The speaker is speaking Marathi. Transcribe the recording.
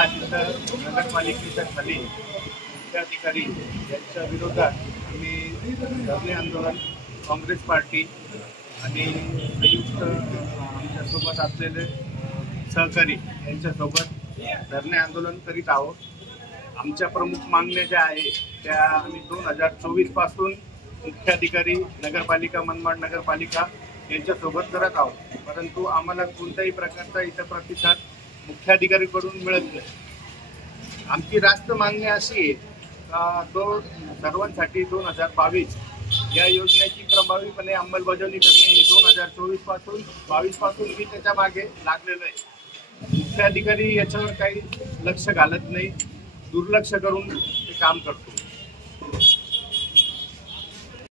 आज इथं नगरपालिकेच्या खाली मुख्याधिकारी यांच्या विरोधात आम्ही धरणे आंदोलन काँग्रेस पार्टी आणि संयुक्त आमच्यासोबत असलेले सहकारी यांच्यासोबत धरणे आंदोलन करीत आहोत। आमच्या प्रमुख मागण्या ज्या आहेत त्या आम्ही 2024 पासून मुख्याधिकारी नगरपालिका मनमाड नगरपालिका यांच्यासोबत करत आहोत, परंतु आम्हाला कोणत्याही प्रकारचा इथं प्रतिसाद मुख्याधिकारीकडून मिळत नाही। आमची रास्त मागणी अशी आहे का तो सर्वांसाठी 2022 या योजनेची प्रभावीपणे अंमलबजावणी करणे 2024 पासून 22 पासून मी त्याच्या मागे लागलेलो आहे। मुख्याधिकारी याच्यावर काही लक्ष घालत नाही, दुर्लक्ष करून ते काम करतो।